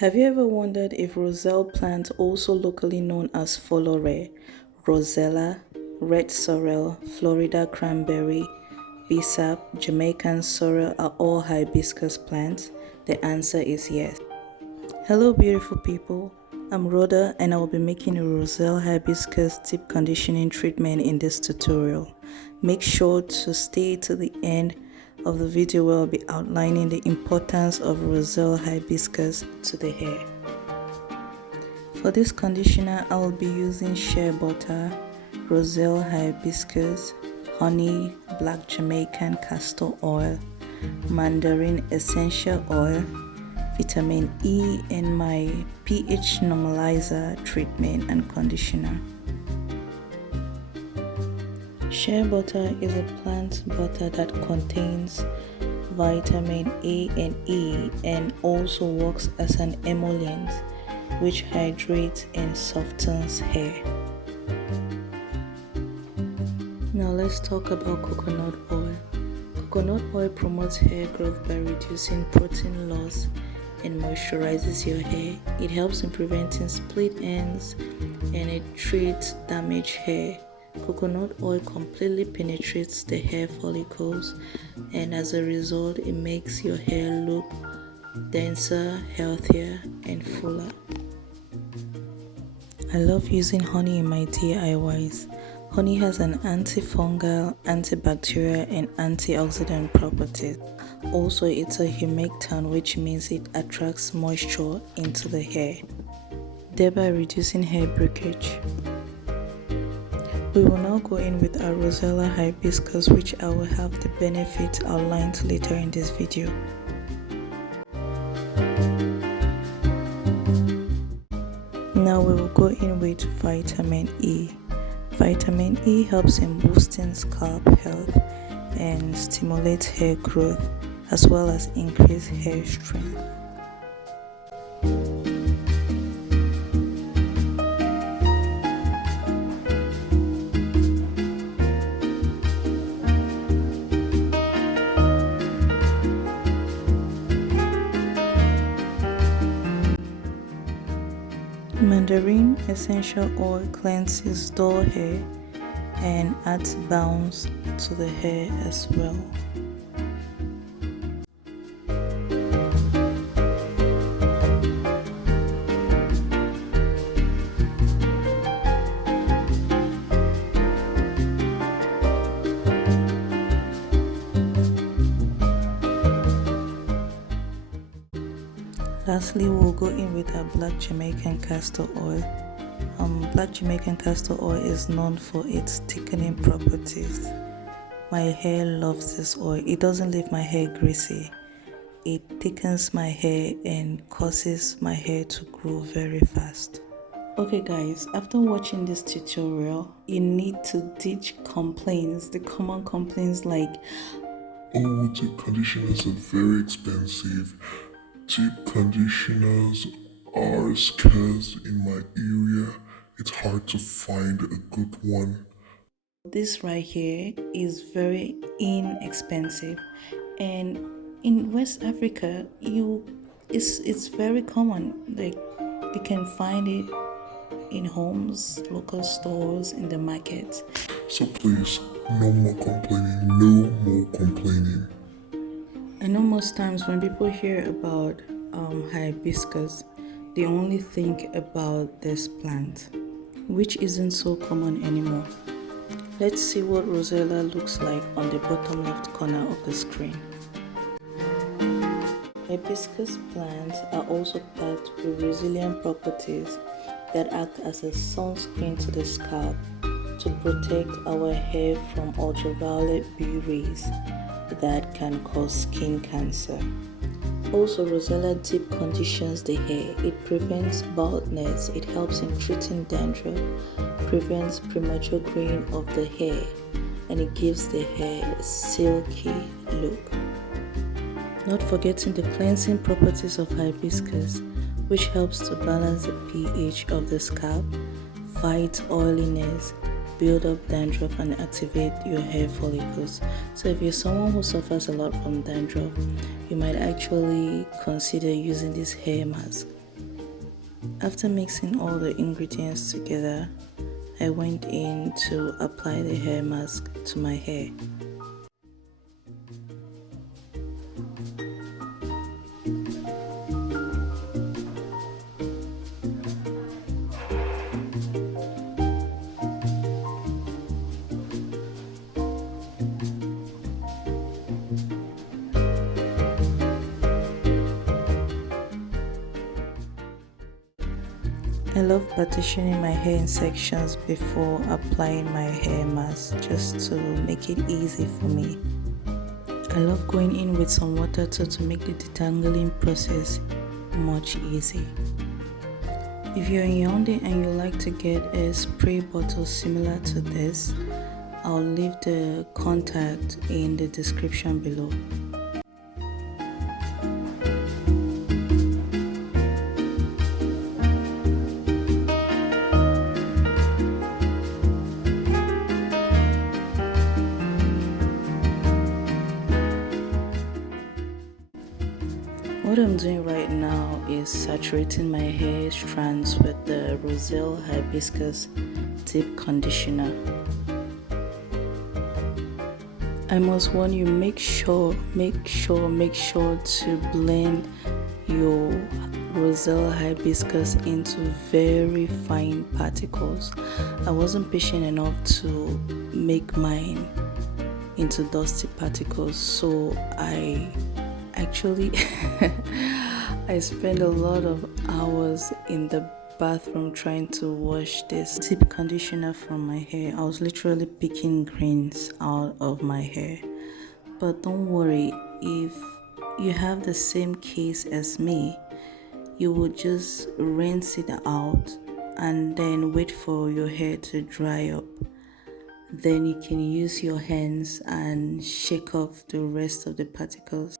Have you ever wondered if Roselle plant, also locally known as Folere, Rosella, red sorrel, Florida cranberry, Bissap, Jamaican sorrel are all hibiscus plants? The answer is yes. Hello beautiful people, I'm Rhoda and I will be making a Roselle hibiscus deep conditioning treatment in this tutorial. Make sure to stay to the end of the video where I'll be outlining the importance of Roselle hibiscus to the hair. For this conditioner, I will be using shea butter, Roselle hibiscus, honey, black Jamaican castor oil, mandarin essential oil, vitamin E, and my pH normalizer treatment and conditioner. Shea butter is a plant butter that contains vitamin A and E and also works as an emollient which hydrates and softens hair. Now let's talk about coconut oil. Coconut oil promotes hair growth by reducing protein loss and moisturizes your hair. It helps in preventing split ends and it treats damaged hair. Coconut oil completely penetrates the hair follicles and as a result it makes your hair look denser, healthier and fuller. I love using honey in my DIYs. Honey has an antifungal, antibacterial and antioxidant properties. Also, it's a humectant, which means it attracts moisture into the hair, thereby reducing hair breakage. We will now go in with our Rosella hibiscus, which I will have the benefits outlined later in this video. Now we will go in with vitamin E. Vitamin E helps in boosting scalp health and stimulates hair growth as well as increase hair strength. Mandarin essential oil cleanses dull hair and adds bounce to the hair as well. Lastly, we'll go in with our black Jamaican castor oil. Black Jamaican castor oil is known for its thickening properties. My hair loves this oil. It doesn't leave my hair greasy. It thickens my hair and causes my hair to grow very fast. Okay guys, after watching this tutorial, you need to ditch complaints, the common complaints like, oh, deep conditioners are very expensive. Deep conditioners are scarce in my area. It's hard to find a good one. This right here is very inexpensive, and in West Africa, it's very common. Like you can find it in homes, local stores, in the market. So please, no more complaining. No more complaining. I know most times when people hear about hibiscus, they only think about this plant, which isn't so common anymore. Let's see what Rosella looks like on the bottom left corner of the screen. Hibiscus plants are also packed with resilient properties that act as a sunscreen to the scalp to protect our hair from ultraviolet B rays that can cause skin cancer. Also, Rosella deep conditions the hair. It prevents baldness, it helps in treating dandruff, prevents premature graying of the hair, and it gives the hair a silky look. Not forgetting the cleansing properties of hibiscus, which helps to balance the pH of the scalp, fight oiliness, build up dandruff and activate your hair follicles. So if you're someone who suffers a lot from dandruff, you might actually consider using this hair mask. After mixing all the ingredients together, I went in to apply the hair mask to my hair. I love partitioning my hair in sections before applying my hair mask just to make it easy for me. I love going in with some water too to make the detangling process much easier. If you're in Yaoundé and you like to get a spray bottle similar to this, I'll leave the contact in the description below. What I'm doing right now is saturating my hair strands with the Roselle hibiscus deep conditioner. I must warn you, make sure to blend your Roselle hibiscus into very fine particles. I wasn't patient enough to make mine into dusty particles, so I actually I spent a lot of hours in the bathroom trying to wash this deep conditioner from my hair. I was literally picking grains out of my hair. But don't worry, if you have the same case as me, you would just rinse it out and then wait for your hair to dry up. Then you can use your hands and shake off the rest of the particles.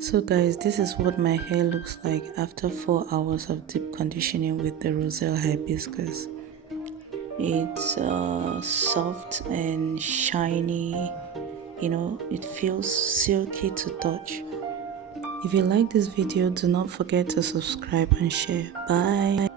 So guys, this is what my hair looks like after 4 hours of deep conditioning with the Roselle hibiscus. It's soft and shiny, it feels silky to touch. If you like this video, do not forget to subscribe and share. Bye.